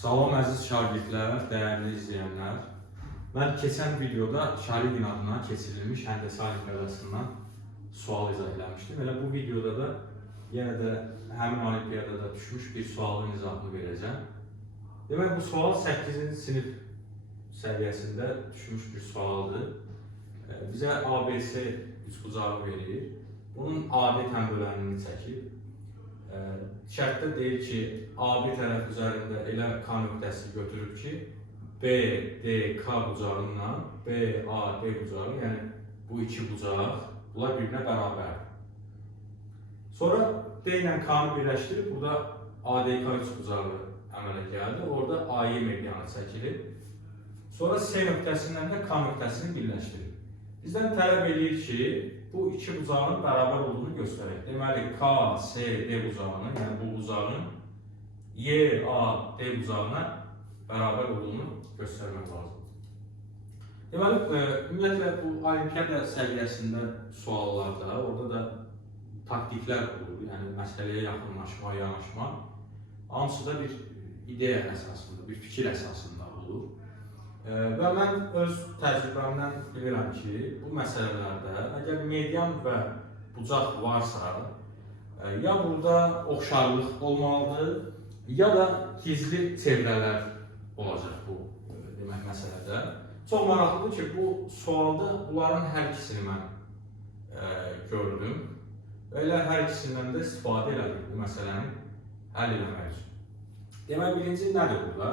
Salam əziz şagirdlər, dəyərli izləyənlər. Mən keçən videoda şagirdin adına keçirilmiş həndəsə olimpiadasından sual izah eləmişdim. Elə bu videoda da yenə də həmin olimpiadada düşmüş bir sualın izahını verəcəm. Demək, bu sual 8-ci sinif səviyyəsində düşmüş bir sualdır. Bizə ABC üçbucağı verir. Bunun AB təmbölənini çəkib. Şərtdə deyir ki, AB tərəf üzərində elə K nöqtəsi götürüb ki, BDK bucağından BAD bucağı, yəni bu iki bucaq, bunlar birbirine bərabərdir. Sonra D ilə K-nı birləşdirib, burada ADK üçbucağı əmələ gəldi. Orada AY medianı çəkilir. Sonra C nöqtəsindən də K nöqtəsini birləşdirir. Bizdən tələb edir ki, bu iki bucağın bərabər olduğunu göstərək. Deməli, KSD bucağının, yəni bu bucağın YAD bucağına bərabər olduğunu göstərmək lazımdır. Deməli, ümumiyyətlə bu olimpiada səviyyəsində suallarda, orada da taktiklər olur, yəni məsələyə yaxınlaşma, yanaşma. Hamısı da bir ideya əsasında, bir fikir əsasında olur. Və mən öz təcrübəmdən bilirəm ki, bu məsələlərdə əgər median və bucaq varsa, ya burada oxşarlıq olmalıdır, ya da gizli çevrələr olacaq bu demək məsələdə. Çox maraqlıdır ki, bu sualda bunların hər ikisini mən gördüm. Elə hər ikisindən də istifadə elədik bu məsələni həll eləmək üçün. Demək, birinci nədir burada?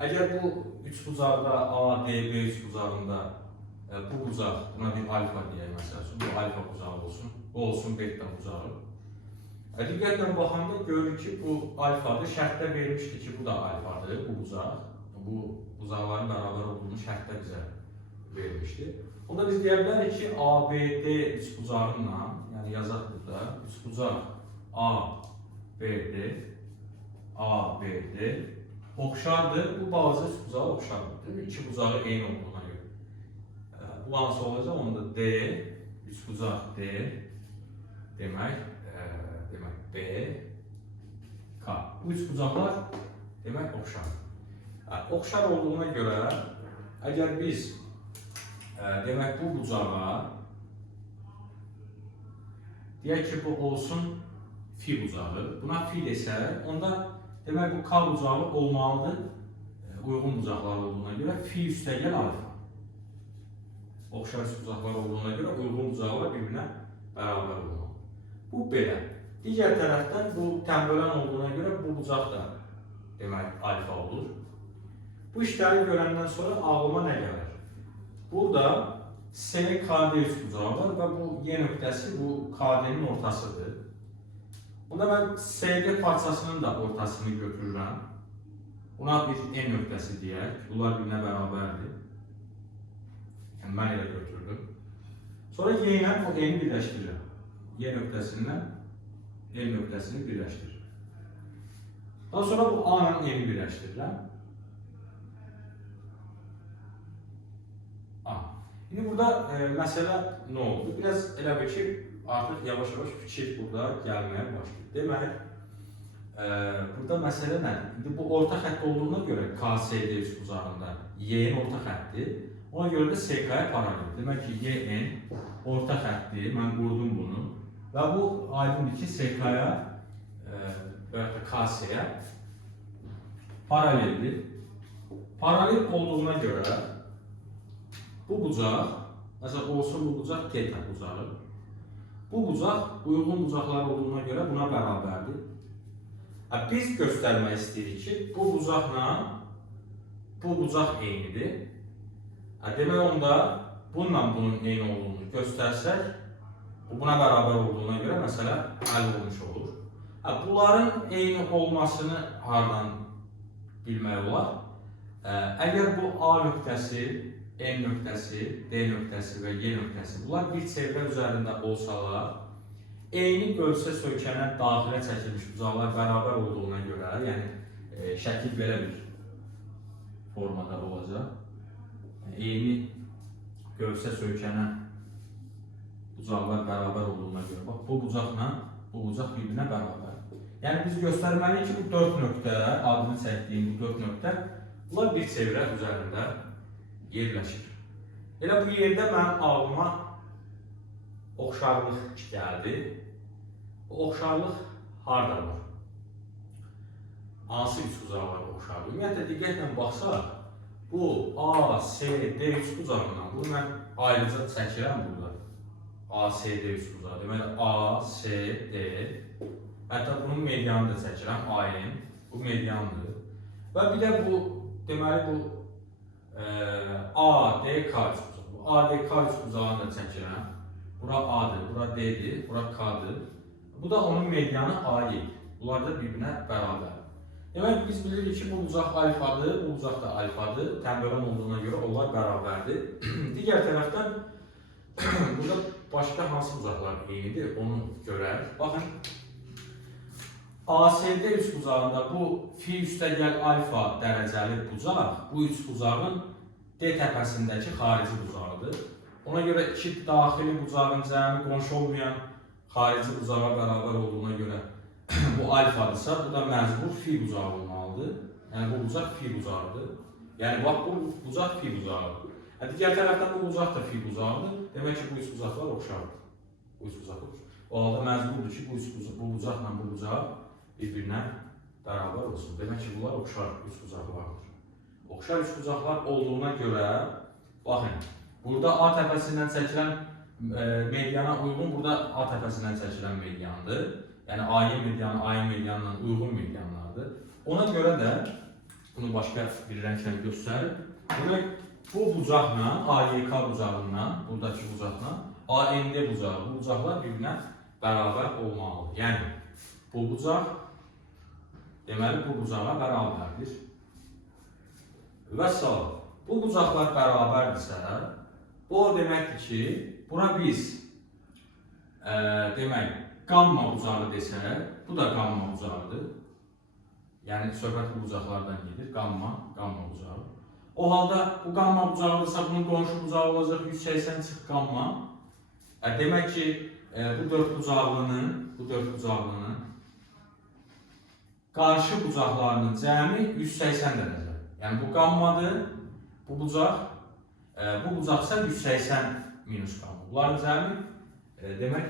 Əgər bu üçbucaqda ADB üçbucağında bu bucaq, buna bir alfa deyək məsəl üçün, bu alfa bucağı olsun, bu olsun beta bucağı. Diqqətlə baxanda görürük ki, bu alfadır, şərtdə vermişdi ki, bu da alfadır, bu bucaq. Bu bucaqların bərabər olduğunu şərtdə bizə vermişdi. Onda biz deyə bilərik ki, ABD üçbucağıyla, yəni yazaq burada, üçbucaq ABD oxşardır, bu balaca üçbucağı oxşardır. İki bucağı eyni olduğuna görə. Bu hansı olacaq? Onda D, üçbucaq D demək B, K. Bu üçbucaqlar demək oxşar. Oxşar olduğuna görə, əgər biz demək bu bucağa deyək ki, bu olsun fi bucağı, buna fi desək, onda demək bu K bucağı olmalıdır, uyğun bucaqlar olduğuna görə fi üstəgəl alfa. Oxşar bucaqlar olduğuna görə uyğun bucaqlar birbirine bərabər olmalı. Bu belə. Digər tərəfdən bu təmbölən olduğuna görə bu bucaq da demək alfa olur. Bu işləri görəndən sonra ağlıma nə gəlir? Burada CKD üçbucağı var və bu Y nöqtəsi bu KD-nin ortasıdır. Bunda mən CD parçasının da ortasını götürürəm. Buna bir N nöqtəsi deyək. Bunlar birbirine bərabərdir. Yəni mən elə götürdüm. Sonra Y ilə o N-i birləşdirirəm. Y nöqtəsindən N nöqtəsini birləşdirirəm. Daha sonra bu A ilə N-i birləşdirirəm. A. İndi burada məsələ nə oldu? Biraz elə bir ki, artıq yavaş-yavaş fikir burada gəlməyə başlayır. Demək, burada məsələ nədir? İndi bu orta xətt olduğuna görə KSD üçbucağında Y-in orta xətti, ona görə də SK-ya paralel. Demək ki, YN orta xətti, mən qurdum bunu və bu aydındır ki, SK-ya və ya da KS-yə paraleldir. Paralel olduğuna görə bu bucaq, məsələn, olsun bu bucaq teta bucağı. Bu bucaq uyğun bucaqlar olduğuna görə buna bərabərdir. Biz göstərmək istəyirik ki, bu bucaqla bu bucaq eynidir. Demək, onda bununla bunun eyni olduğunu göstərsək, bu buna bərabər olduğuna görə məsələ həll olmuş olur. Bunların eyni olmasını hardan bilmək olar? Əgər bu A nöqtəsi, N nöqtəsi, D nöqtəsi və Y nöqtəsi, bunlar bir çevrə üzərində olsalar, eyni bölsə söykənən daxilə çəkilmiş bucaqlar bərabər olduğuna görə, yəni şəkil belə bir formada olacaq. Eyni bölsə söykənən bucaqlar bərabər olduğuna görə, bax bu bucaqla bu bucaq birbirine bərabər. Yəni biz göstərməliyik ki, bu 4 nöqtə, adını çəkdiyim bu 4 nöqtə, bunlar bir çevrə üzərində yerləşir. Elə bu yerdə mənim ağlıma oxşarlıq gəldi. Bu oxşarlıq harada var? Hansı üçbucaqlara oxşarlıq? Ümumiyyətlə, diqqətlə baxsaq, bu A, S, D üçbucağından, bunu mən ayrıca çəkirəm burada. A, S, D üçbucağı. Deməli, A, S, D. Hətta bunun medianını da çəkirəm, AN. Bu mediandır. Və bir də bu, deməli, bu A, D, K üçbucağı. Bu A, D, K üçbucağını da çəkirəm. Bura A'dır, bura D'dir, bura K'dır. Bu da onun medianı A'yı. Bunlar da bir-birinə bərabər. Demək, biz bilirik ki, bu bucaq alfadır, bu bucaq da alfadır. Təmbəran olduğuna görə onlar bərabərdir. Digər tərəfdən, burada başqa hansı bucaqlar eynidir, onu görək. Baxın, ASD üçbucağında bu fi üstəgəl alfa dərəcəli bucaq, bu üçbucağın D təpəsindəki xarici bucağıdır. Ona görə iki daxili bucağın cəmi qonşu olmayan xarici bucağa bərabər olduğuna görə bu alfadırsa, bu da məcbur fi bucağı olmalıdır. Yəni bu bucaq fi bucağıdır. Yəni bax, bu bucaq fi bucağıdır. Digər tərəfdən bu bucaq da fi bucağıdır. Demək ki, bu üç bucaqlar oxşardır. Bu üç bucaq oxşar. O halda məcburdur ki, bu bucaqla bu bucaq bir-birinə bərabər olsun. Demək ki, bunlar oxşar üç bucaqlardır. Oxşar üç bucaqlar olduğuna görə, baxın, burada A təpəsindən çəkilən mediana uyğun, burada A təpəsindən çəkilən mediandır. Yəni AY medianı, AY medianla uyğun medianlardır. Ona görə də, bunu başqa bir rənglə göstərir. Demək, bu bucaqla, AYK bucağından, buradakı bucaqla, AND bucağı, bu bucaqlar bir-birinə bərabər olmalıdır. Yəni, bu bucaq, deməli, bu bucağa bərabərdir. Və salam, bu bucaqlar bərabərdirsə, bu o deməkdir ki, bura biz, demək, qamma bucağı desək, bu da qamma bucağıdır. Yəni, söhbət bu bucaqlardan gedir, qamma bucağı. O halda, bu qamma bucağıdırsa, bunun qonşu bucağı olacaq 180 çıx qamma. Demək ki, bu dörd bucaqlının qarşı bucaqlarının cəmi 180 dərəcə. Yəni, bu qammadır, bu bucaqsa 180 minus qamma. Bunların cəmi, demək,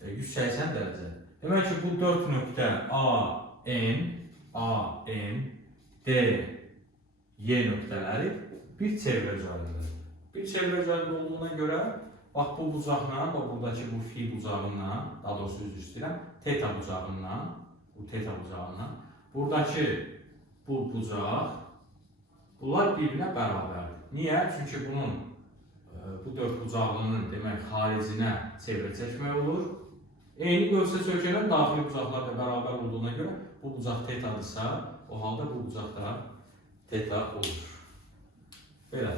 180 dərəcə. Demək ki, bu 4 nöqtə A, N, D, Y nöqtələri bir çevrə üzərindədir. Bir çevrə üzərində olduğuna görə, bax, bu bucaqla, buradakı bu fi bucağından, daha doğrusu üzr istəyirəm, teta bucağından, buradakı bu bucaq, bunlar bir-birinə bərabərdir. Niyə? Çünki bunun, bu dörd bucaqlının, demək, xaricinə çevrə çəkmək olur. Eyni qövsə sökələn daxili bucaqlar da bərabər olduğuna görə, bu bucaq tetadırsa, o halda bu bucaq da teta olur. Belə.